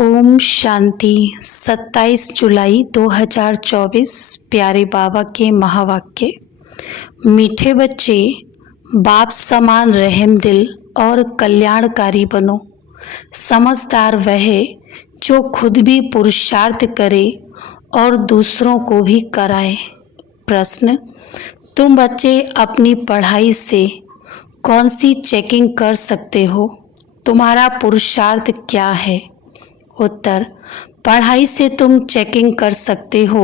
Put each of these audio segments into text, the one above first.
ओम शांति। 27 जुलाई 2024 प्यारे बाबा के महावाक्य। मीठे बच्चे, बाप समान रहम दिल और कल्याणकारी बनो। समझदार वह जो खुद भी पुरुषार्थ करे और दूसरों को भी कराए। प्रश्न: तुम बच्चे अपनी पढ़ाई से कौन सी चेकिंग कर सकते हो? तुम्हारा पुरुषार्थ क्या है? उत्तर: पढ़ाई से तुम चेकिंग कर सकते हो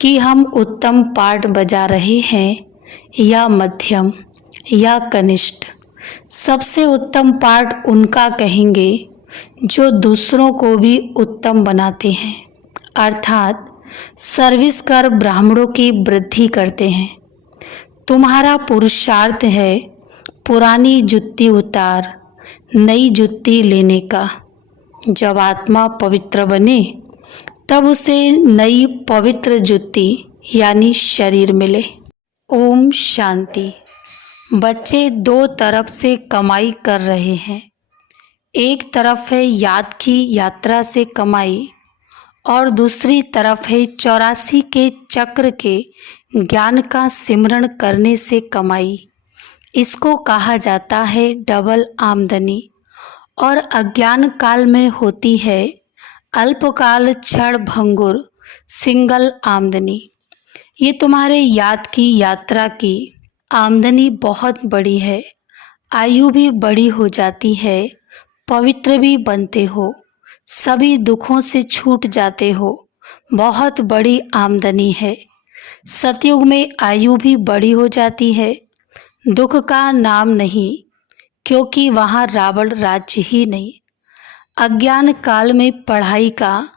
कि हम उत्तम पाठ बजा रहे हैं या मध्यम या कनिष्ठ। सबसे उत्तम पाठ उनका कहेंगे जो दूसरों को भी उत्तम बनाते हैं, अर्थात सर्विस कर ब्राह्मणों की वृद्धि करते हैं। तुम्हारा पुरुषार्थ है पुरानी जुत्ती उतार नई जुत्ती लेने का। जब आत्मा पवित्र बने तब उसे नई पवित्र जुत्ती यानी शरीर मिले। ओम शांति। बच्चे दो तरफ से कमाई कर रहे हैं। एक तरफ है याद की यात्रा से कमाई और दूसरी तरफ है 84 के चक्र के ज्ञान का सिमरण करने से कमाई। इसको कहा जाता है डबल आमदनी और अज्ञान काल में होती है अल्पकाल क्षण भंगुर सिंगल आमदनी। ये तुम्हारे याद की यात्रा की आमदनी बहुत बड़ी है। आयु भी बड़ी हो जाती है, पवित्र भी बनते हो, सभी दुखों से छूट जाते हो। बहुत बड़ी आमदनी है। सतयुग में आयु भी बड़ी हो जाती है, दुख का नाम नहीं, क्योंकि वहाँ रावण राज्य ही नहीं। अज्ञान काल में पढ़ाई का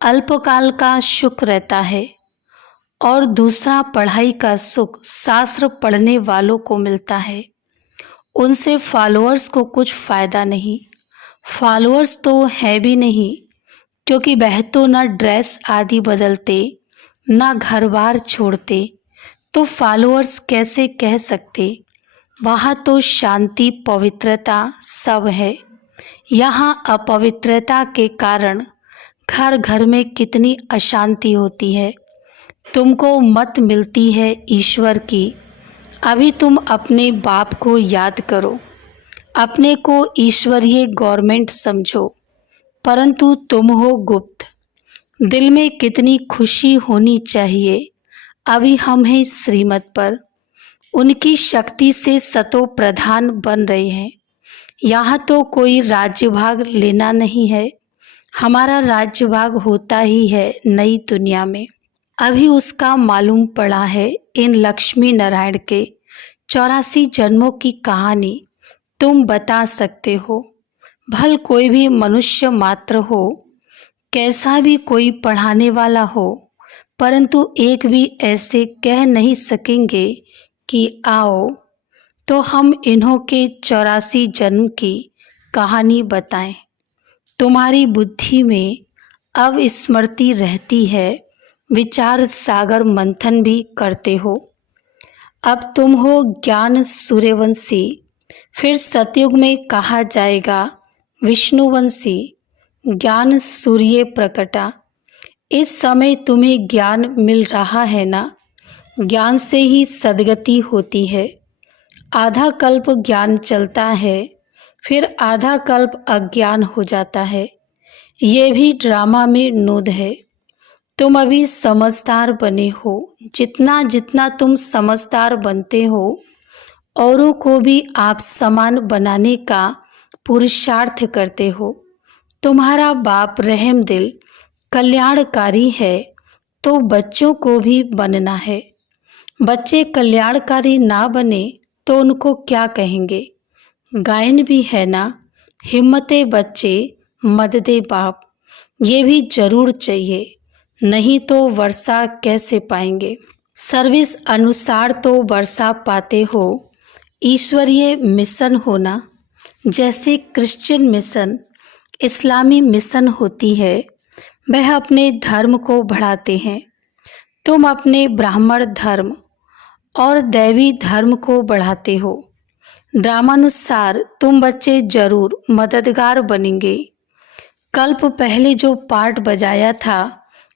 अल्पकाल का सुख रहता है और दूसरा पढ़ाई का सुख शास्त्र पढ़ने वालों को मिलता है। उनसे फॉलोअर्स को कुछ फायदा नहीं। फॉलोअर्स तो है भी नहीं, क्योंकि वह तो न ड्रेस आदि बदलते न घर बार छोड़ते, तो फॉलोअर्स कैसे कह सकते? वहाँ तो शांति पवित्रता सब है। यहाँ अपवित्रता के कारण घर घर में कितनी अशांति होती है। तुमको मत मिलती है ईश्वर की। अभी तुम अपने बाप को याद करो, अपने को ईश्वरीय गवर्नमेंट समझो, परंतु तुम हो गुप्त। दिल में कितनी खुशी होनी चाहिए। अभी हम हैं श्रीमत पर, उनकी शक्ति से सतो प्रधान बन रहे हैं। यहाँ तो कोई राज्य भाग लेना नहीं है। हमारा राज्य भाग होता ही है नई दुनिया में। अभी उसका मालूम पड़ा है। इन लक्ष्मी नारायण के 84 जन्मों की कहानी तुम बता सकते हो। भल कोई भी मनुष्य मात्र हो, कैसा भी कोई पढ़ाने वाला हो, परंतु एक भी ऐसे कह नहीं सकेंगे कि आओ तो हम इन्हों के 84 जन्म की कहानी बताएं। तुम्हारी बुद्धि में अब स्मृति रहती है, विचार सागर मंथन भी करते हो। अब तुम हो ज्ञान सूर्यवंशी, फिर सतयुग में कहा जाएगा विष्णुवंशी। ज्ञान सूर्य प्रकटा। इस समय तुम्हें ज्ञान मिल रहा है ना? ज्ञान से ही सद्गति होती है। आधा कल्प ज्ञान चलता है, फिर आधा कल्प अज्ञान हो जाता है। ये भी ड्रामा में नूद है। तुम अभी समझदार बने हो। जितना जितना तुम समझदार बनते हो, औरों को भी आप समान बनाने का पुरुषार्थ करते हो। तुम्हारा बाप रहम दिल कल्याणकारी है, तो बच्चों को भी बनना है। बच्चे कल्याणकारी ना बने तो उनको क्या कहेंगे? गायन भी है ना, हिम्मते बच्चे मददे बाप। ये भी जरूर चाहिए, नहीं तो वर्षा कैसे पाएंगे? सर्विस अनुसार तो वर्षा पाते हो। ईश्वरीय मिशन होना, जैसे क्रिश्चियन मिशन, इस्लामी मिशन होती है, वह अपने धर्म को बढ़ाते हैं। तुम अपने ब्राह्मण धर्म और दैवी धर्म को बढ़ाते हो। ड्रामानुसार तुम बच्चे जरूर मददगार बनेंगे। कल्प पहले जो पार्ट बजाया था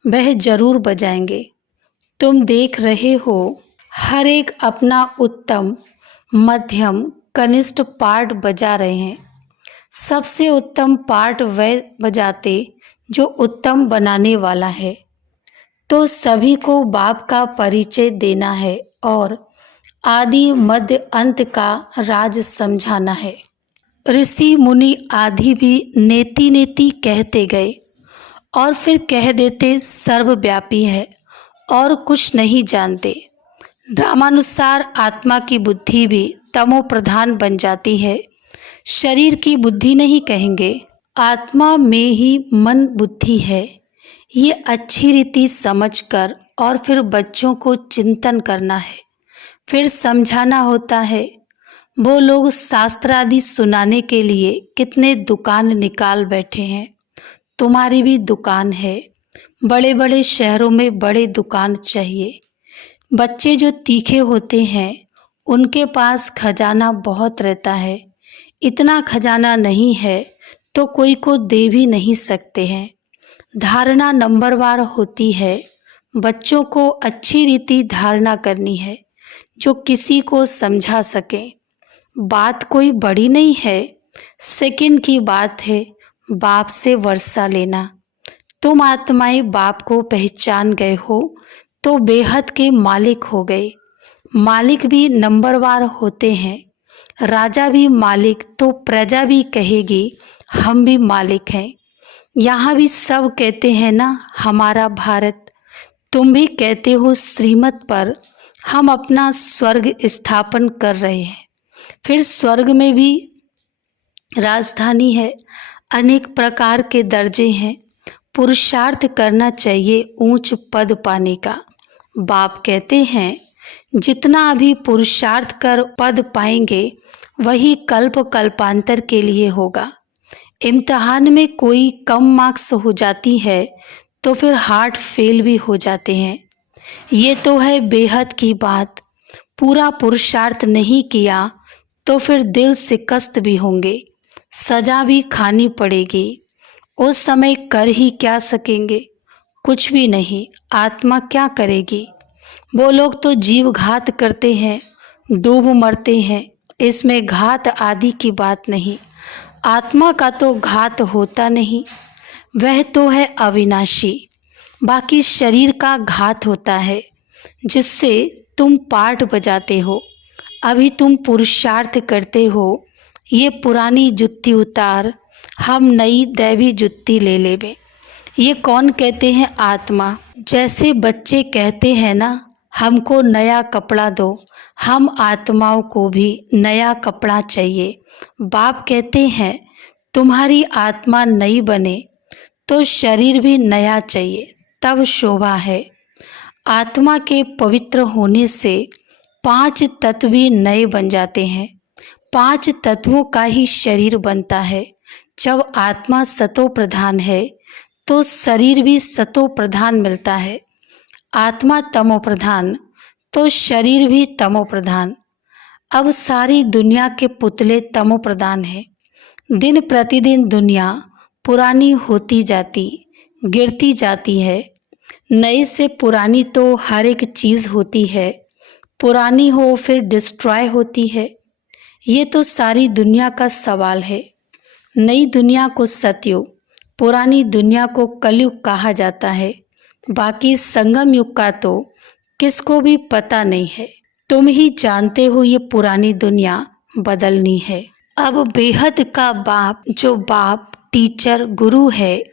वह जरूर बजाएंगे। तुम देख रहे हो हर एक अपना उत्तम, मध्यम, कनिष्ठ पार्ट बजा रहे हैं। सबसे उत्तम पार्ट वह बजाते जो उत्तम बनाने वाला है। तो सभी को बाप का परिचय देना है और आदि मध्य अंत का राज समझाना है। ऋषि मुनि आदि भी नेति नेति कहते गए और फिर कह देते सर्वव्यापी है और कुछ नहीं जानते। ड्रामानुसार आत्मा की बुद्धि भी तमो प्रधान बन जाती है। शरीर की बुद्धि नहीं कहेंगे, आत्मा में ही मन बुद्धि है। ये अच्छी रीति समझकर और फिर बच्चों को चिंतन करना है, फिर समझाना होता है। वो लोग शास्त्र आदि सुनाने के लिए कितने दुकान निकाल बैठे हैं। तुम्हारी भी दुकान है। बड़े बड़े शहरों में बड़े दुकान चाहिए। बच्चे जो तीखे होते हैं उनके पास खजाना बहुत रहता है। इतना खजाना नहीं है तो कोई को दे भी नहीं सकते हैं। धारणा नंबरवार होती है। बच्चों को अच्छी रीति धारणा करनी है जो किसी को समझा सके। बात कोई बड़ी नहीं है, सेकंड की बात है बाप से वर्षा लेना। तुम आत्माएं बाप को पहचान गए हो तो बेहद के मालिक हो गए। मालिक भी नंबरवार होते हैं। राजा भी मालिक तो प्रजा भी कहेगी हम भी मालिक हैं। यहाँ भी सब कहते हैं ना हमारा भारत। तुम भी कहते हो श्रीमत पर हम अपना स्वर्ग स्थापन कर रहे हैं। फिर स्वर्ग में भी राजधानी है, अनेक प्रकार के दर्जे हैं। पुरुषार्थ करना चाहिए ऊंच पद पाने का। बाप कहते हैं जितना अभी पुरुषार्थ कर पद पाएंगे वही कल्प कल्पांतर के लिए होगा। इम्तिहान में कोई कम मार्क्स हो जाती है तो फिर हार्ट फेल भी हो जाते हैं। ये तो है बेहद की बात। पूरा पुरुषार्थ नहीं किया तो फिर दिल शिकस्त भी होंगे, सजा भी खानी पड़ेगी। उस समय कर ही क्या सकेंगे? कुछ भी नहीं। आत्मा क्या करेगी? वो लोग तो जीव घात करते हैं, डूब मरते हैं। इसमें घात आदि की बात नहीं। आत्मा का तो घात होता नहीं, वह तो है अविनाशी। बाकी शरीर का घात होता है जिससे तुम पाठ बजाते हो। अभी तुम पुरुषार्थ करते हो। ये पुरानी जुत्ती उतार, हम नई दैवी जुत्ती ले लेवे। ये कौन कहते हैं? आत्मा। जैसे बच्चे कहते हैं ना हमको नया कपड़ा दो, हम आत्माओं को भी नया कपड़ा चाहिए। बाप कहते हैं तुम्हारी आत्मा नई बने तो शरीर भी नया चाहिए, तब शोभा है। आत्मा के पवित्र होने से 5 तत्व भी नए बन जाते हैं। 5 तत्वों का ही शरीर बनता है। जब आत्मा सतो प्रधान है तो शरीर भी सतो प्रधान मिलता है। आत्मा तमो प्रधान तो शरीर भी तमो प्रधान। अब सारी दुनिया के पुतले तमो प्रधान हैं। दिन प्रतिदिन दुनिया पुरानी होती जाती, गिरती जाती है। नई से पुरानी तो हर एक चीज़ होती है। पुरानी हो फिर डिस्ट्रॉय होती है। ये तो सारी दुनिया का सवाल है। नई दुनिया को सतयुग, पुरानी दुनिया को कलयुग कहा जाता है। बाकी संगम युग का तो किसको भी पता नहीं है। तुम ही जानते हो ये पुरानी दुनिया बदलनी है। अब बेहद का बाप, जो बाप टीचर गुरु है,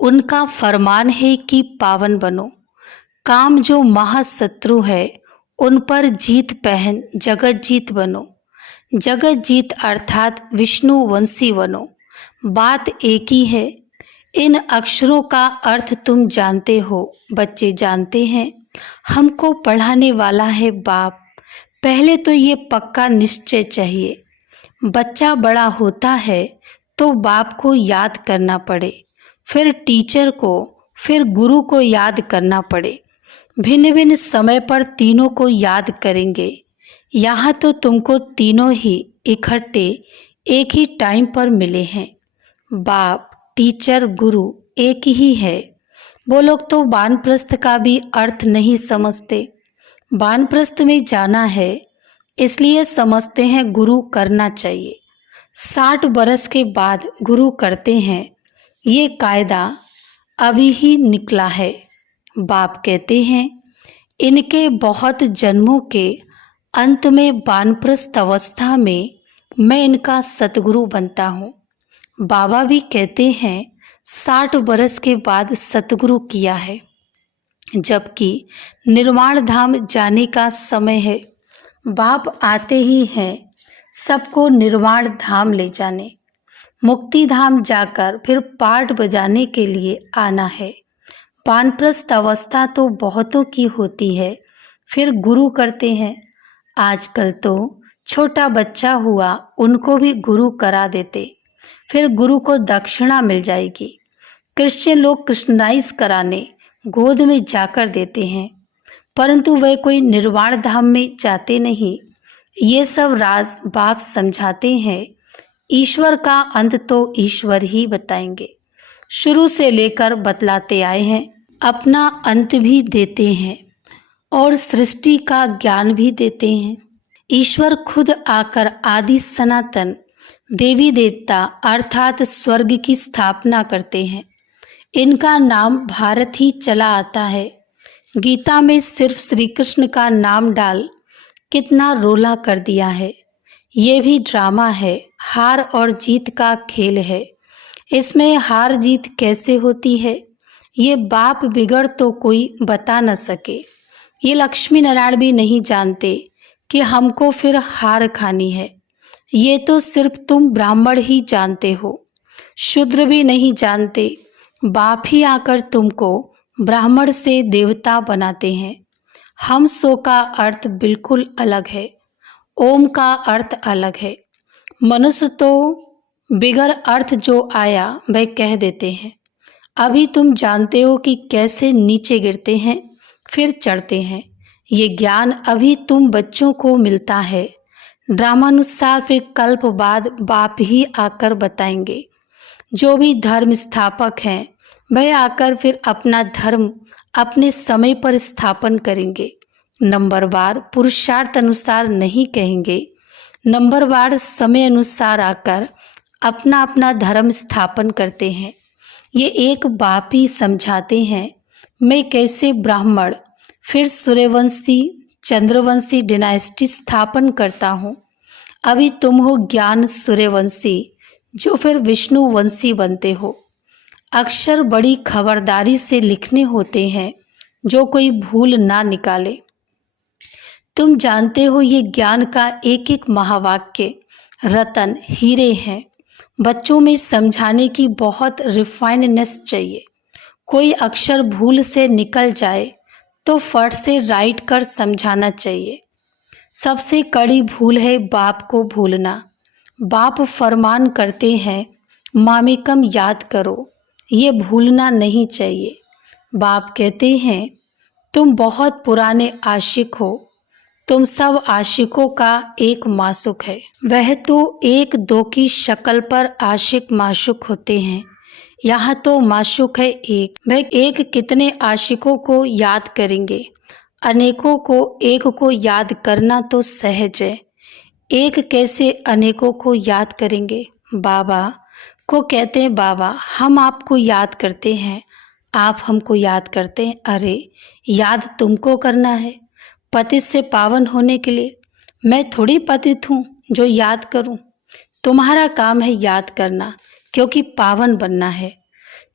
उनका फरमान है कि पावन बनो। काम जो महाशत्रु है उन पर जीत पहन जगत जीत बनो। जगत जीत अर्थात विष्णु वंशी बनो। बात एक ही है। इन अक्षरों का अर्थ तुम जानते हो, बच्चे जानते हैं। हमको पढ़ाने वाला है बाप। पहले तो ये पक्का निश्चय चाहिए। बच्चा बड़ा होता है तो बाप को याद करना पड़े, फिर टीचर को, फिर गुरु को याद करना पड़े। भिन्न भिन्न समय पर तीनों को याद करेंगे। यहाँ तो तुमको तीनों ही इकट्ठे एक ही टाइम पर मिले हैं। बाप टीचर गुरु एक ही है। वो लोग तो वानप्रस्थ का भी अर्थ नहीं समझते। वानप्रस्थ में जाना है इसलिए समझते हैं गुरु करना चाहिए। 60 बरस के बाद गुरु करते हैं, ये कायदा अभी ही निकला है। बाप कहते हैं इनके बहुत जन्मों के अंत में वानप्रस्थ अवस्था में मैं इनका सतगुरु बनता हूँ। बाबा भी कहते हैं 60 बरस के बाद सतगुरु किया है, जबकि निर्वाण धाम जाने का समय है। बाप आते ही हैं सबको निर्वाण धाम ले जाने। मुक्ति धाम जाकर फिर पाठ बजाने के लिए आना है। वानप्रस्थ अवस्था तो बहुतों की होती है, फिर गुरु करते हैं। आजकल तो छोटा बच्चा हुआ उनको भी गुरु करा देते, फिर गुरु को दक्षिणा मिल जाएगी। क्रिश्चियन लोग क्रिश्चनाइज कराने गोद में जाकर देते हैं, परंतु वे कोई निर्वाण धाम में जाते नहीं। ये सब राज बाप समझाते हैं। ईश्वर का अंत तो ईश्वर ही बताएंगे। शुरू से लेकर बतलाते आए हैं, अपना अंत भी देते हैं और सृष्टि का ज्ञान भी देते हैं। ईश्वर खुद आकर आदि सनातन देवी देवता अर्थात स्वर्ग की स्थापना करते हैं। इनका नाम भारत ही चला आता है। गीता में सिर्फ श्री कृष्ण का नाम डाल कितना रोला कर दिया है। ये भी ड्रामा है, हार और जीत का खेल है। इसमें हार जीत कैसे होती है ये बाप बिगड़ तो कोई बता न सके। ये लक्ष्मी नारायण भी नहीं जानते कि हमको फिर हार खानी है। ये तो सिर्फ तुम ब्राह्मण ही जानते हो, शूद्र भी नहीं जानते। बाप ही आकर तुमको ब्राह्मण से देवता बनाते हैं। हम सो का अर्थ बिल्कुल अलग है, ओम का अर्थ अलग है। मनुष्य तो बिगर अर्थ जो आया वह कह देते हैं। अभी तुम जानते हो कि कैसे नीचे गिरते हैं फिर चढ़ते हैं। ये ज्ञान अभी तुम बच्चों को मिलता है। ड्रामानुसार फिर कल्प बाद बाप ही आकर बताएंगे। जो भी धर्म स्थापक हैं वह आकर फिर अपना धर्म अपने समय पर स्थापन करेंगे। नंबरवार पुरुषार्थ अनुसार नहीं कहेंगे, नंबरवार समय अनुसार आकर अपना अपना धर्म स्थापन करते हैं। ये एक बाप ही समझाते हैं। मैं कैसे ब्राह्मण फिर सूर्यवंशी चंद्रवंशी डिनाइस्टी स्थापन करता हूँ। अभी तुम हो ज्ञान सूर्यवंशी जो फिर विष्णुवंशी बनते हो। अक्षर बड़ी खबरदारी से लिखने होते हैं जो कोई भूल ना निकाले। तुम जानते हो ये ज्ञान का एक एक महावाक्य रतन हीरे हैं। बच्चों में समझाने की बहुत रिफाइननेस चाहिए। कोई अक्षर भूल से निकल जाए तो फट से राइट कर समझाना चाहिए। सबसे कड़ी भूल है बाप को भूलना। बाप फरमान करते हैं मामेकम याद करो, ये भूलना नहीं चाहिए। बाप कहते हैं तुम बहुत पुराने आशिक हो, तुम सब आशिकों का एक माशूक है। वह तो एक दो की शक्ल पर आशिक माशूक होते हैं, यहाँ तो माशूक है एक। वह एक कितने आशिकों को याद करेंगे। अनेकों को एक को याद करना तो सहज है, एक कैसे अनेकों को याद करेंगे। बाबा को कहते हैं बाबा हम आपको याद करते हैं, आप हमको याद करते हैं। अरे याद तुमको करना है पतित से पावन होने के लिए। मैं थोड़ी पतित हूँ जो याद करूँ। तुम्हारा काम है याद करना, क्योंकि पावन बनना है।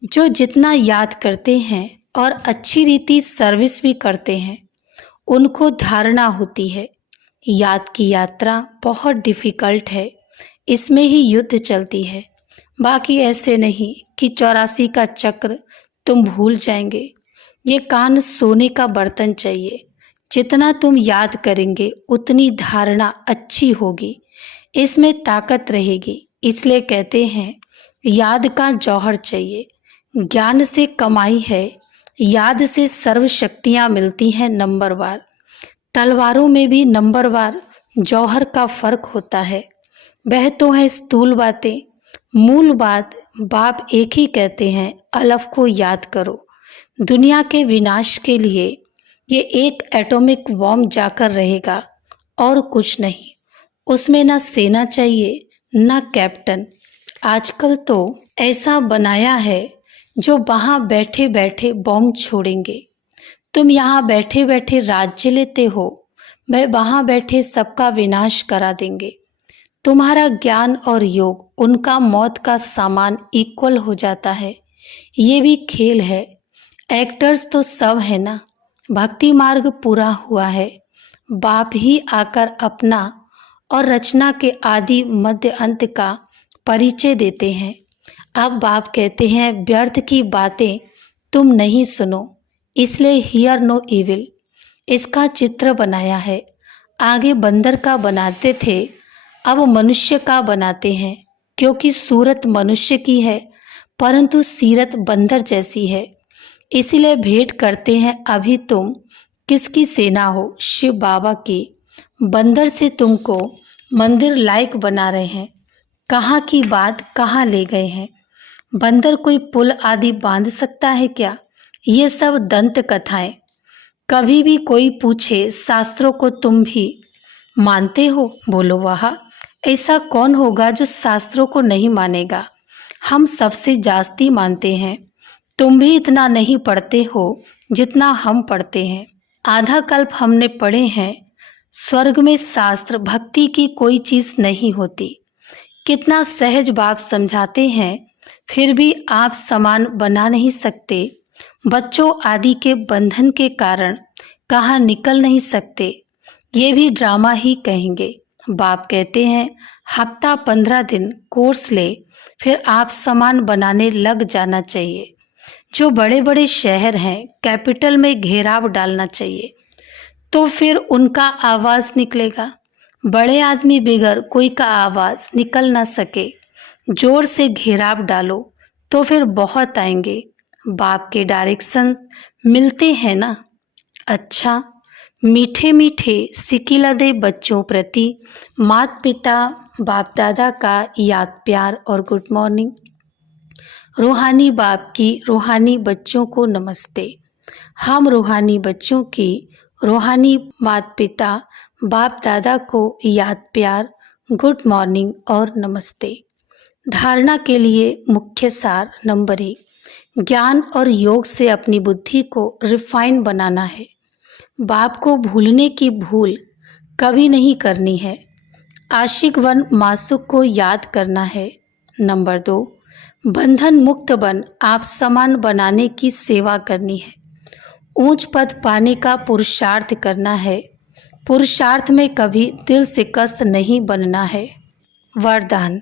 जो जितना याद करते हैं और अच्छी रीति सर्विस भी करते हैं उनको धारणा होती है। याद की यात्रा बहुत डिफ़िकल्ट है, इसमें ही युद्ध चलती है। बाकी ऐसे नहीं कि 84 का चक्र तुम भूल जाएंगे। ये कान सोने का बर्तन चाहिए। जितना तुम याद करेंगे उतनी धारणा अच्छी होगी, इसमें ताकत रहेगी। इसलिए कहते हैं याद का जौहर चाहिए। ज्ञान से कमाई है, याद से सर्व शक्तियाँ मिलती हैं नंबरवार। तलवारों में भी नंबरवार जौहर का फर्क होता है। वह तो है स्थूल बातें, मूल बात बाप एक ही कहते हैं, अलफ को याद करो। दुनिया के विनाश के लिए ये एक एटॉमिक बॉम्ब जाकर रहेगा और कुछ नहीं। उसमें ना सेना चाहिए ना कैप्टन। आजकल तो ऐसा बनाया है जो वहाँ बैठे बैठे बॉम्ब छोड़ेंगे। तुम यहाँ बैठे बैठे राज्य लेते हो, वह वहाँ बैठे सबका विनाश करा देंगे। तुम्हारा ज्ञान और योग उनका मौत का सामान इक्वल हो जाता है। ये भी खेल है। एक्टर्स तो सब है ना। भक्ति मार्ग पूरा हुआ है। बाप ही आकर अपना और रचना के आदि मध्य अंत का परिचय देते हैं। अब बाप कहते हैं, व्यर्थ की बातें तुम नहीं सुनो, इसलिए हियर नो इविल। इसका चित्र बनाया है। आगे बंदर का बनाते थे, अब मनुष्य का बनाते हैं, क्योंकि सूरत मनुष्य की है परंतु सीरत बंदर जैसी है। इसीलिए भेंट करते हैं, अभी तुम किसकी सेना हो? शिव बाबा की। बंदर से तुमको मंदिर लायक बना रहे हैं। कहाँ की बात कहाँ ले गए हैं। बंदर कोई पुल आदि बांध सकता है क्या? ये सब दंत कथाएं। कभी भी कोई पूछे शास्त्रों को तुम भी मानते हो? बोलो वाह। ऐसा कौन होगा जो शास्त्रों को नहीं मानेगा? हम सबसे जास्ती मानते हैं। तुम भी इतना नहीं पढ़ते हो जितना हम पढ़ते हैं। आधा कल्प हमने पढ़े हैं। स्वर्ग में शास्त्र भक्ति की कोई चीज नहीं होती। कितना सहज बाप समझाते हैं, फिर भी आप समान बना नहीं सकते। बच्चों आदि के बंधन के कारण कहाँ निकल नहीं सकते। ये भी ड्रामा ही कहेंगे। बाप कहते हैं, हफ्ता 15 दिन कोर्स ले, फिर आप समान बनाने लग जाना चाहिए। जो बड़े बड़े शहर हैं, कैपिटल में घेराव डालना चाहिए, तो फिर उनका आवाज निकलेगा। बड़े आदमी बिगर कोई का आवाज निकल ना सके। जोर से घेराव डालो तो फिर बहुत आएंगे। बाप के डायरेक्शंस मिलते हैं ना। अच्छा, मीठे मीठे सिकिलदे बच्चों प्रति माता पिता बाप दादा का याद प्यार और गुड मॉर्निंग। रूहानी बाप की रूहानी बच्चों को नमस्ते। हम रूहानी बच्चों की रूहानी माता पिता बाप दादा को याद प्यार, गुड मॉर्निंग और नमस्ते। धारणा के लिए मुख्य सार नंबर 1, ज्ञान और योग से अपनी बुद्धि को रिफाइन बनाना है। बाप को भूलने की भूल कभी नहीं करनी है। आशिक वन मासुक को याद करना है। नंबर 2, बंधन मुक्त बन आप समान बनाने की सेवा करनी है। ऊंच पद पाने का पुरुषार्थ करना है। पुरुषार्थ में कभी दिल से कष्ट नहीं बनना है। वरदान,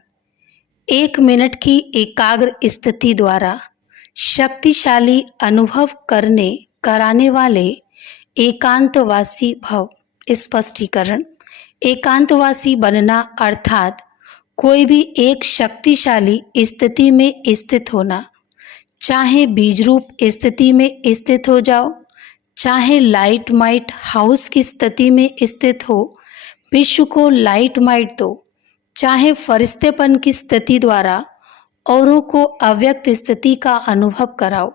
1 मिनट की एकाग्र स्थिति द्वारा शक्तिशाली अनुभव कराने वाले एकांतवासी भव। स्पष्टीकरण, एकांतवासी बनना अर्थात कोई भी एक शक्तिशाली स्थिति में स्थित होना। चाहे बीज रूप स्थिति में स्थित हो जाओ, चाहे लाइट माइट हाउस की स्थिति में स्थित हो, विश्व को लाइट माइट दो। चाहे फरिश्तेपन की स्थिति द्वारा औरों को अव्यक्त स्थिति का अनुभव कराओ।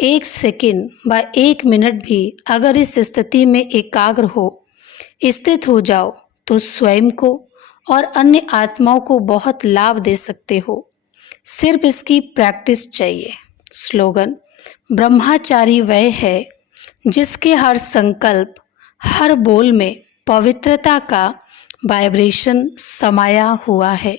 1 सेकंड व 1 मिनट भी अगर इस स्थिति में एकाग्र हो स्थित हो जाओ तो स्वयं को और अन्य आत्माओं को बहुत लाभ दे सकते हो। सिर्फ इसकी प्रैक्टिस चाहिए। स्लोगन, ब्रह्मचारी वह है जिसके हर संकल्प, हर बोल में पवित्रता का वाइब्रेशन समाया हुआ है।